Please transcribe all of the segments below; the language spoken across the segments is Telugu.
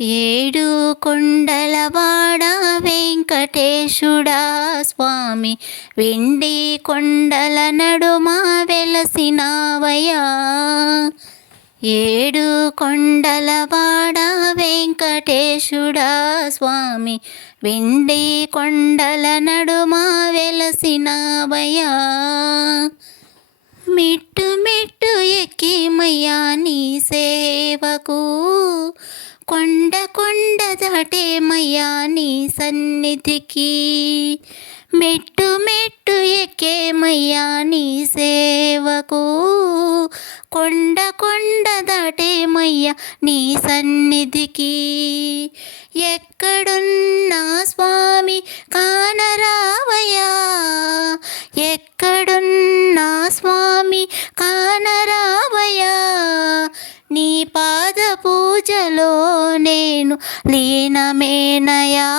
ఏడు కొండలవాడ వెంకటేశుడా స్వామి, వెండి కొండల నడుమ వెలసినావయ్యా. ఏడు కొండలవాడ వెంకటేశుడా స్వామి, వెండి కొండల నడుమ వెలసినావయ్యా. మెట్టు మెట్టు ఎక్కిమయ్యా నీ సేవకు, కొండ కొండ దాటేమయ్యా నీ సన్నిధికి. మెట్టు మెట్టు ఎక్కేమయ్యా నీ సేవకు, కొండ కొండ దాటేమయ్యా నీ సన్నిధికి. ఎక్కడున్నా స్వామి కానరావయ్యా, ఎక్కడున్నా స్వామి కానరావయ్యా. నీ పాద పూజలో నేను లీనమేనయా.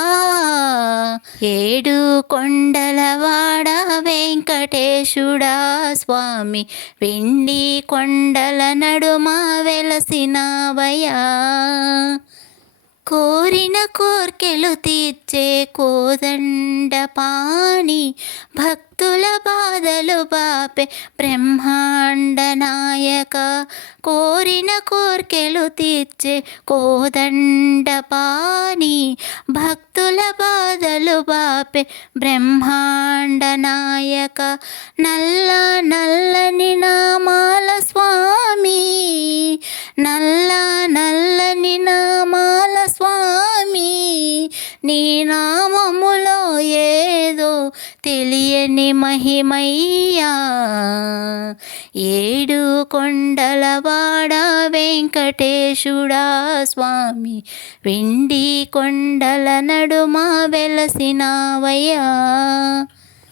ఏడు కొండలవాడ వెంకటేశుడా స్వామి, వెండి కొండల నడుమ వెలసినావయ్యా. కోరిన కోర్కెలు తీర్చే కోదండ పాణి, భక్తుల బాధలు బాపే బ్రహ్మాండ నాయక. కోరిన కోర్కెలు తీర్చే కోదండ పాణి, భక్తుల బాధలు బాపే బ్రహ్మాండ నాయక. నల్ల నల్లని నామాల స్వామి, నల్ల నల్లని నామాల స్వామి, నీ నామములో ఏదో తెలియని మహిమయ్యా. ఏడు కొండలవాడ వెంకటేశుడా స్వామి, వెండి కొండల నడుమ వెలసినావయ్యా.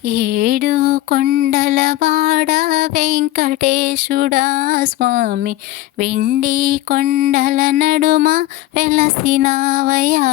ఏడు కొండలవాడ వెంకటేశుడా స్వామి, వెండి కొండల నడుమ వెలసినావయ్యా.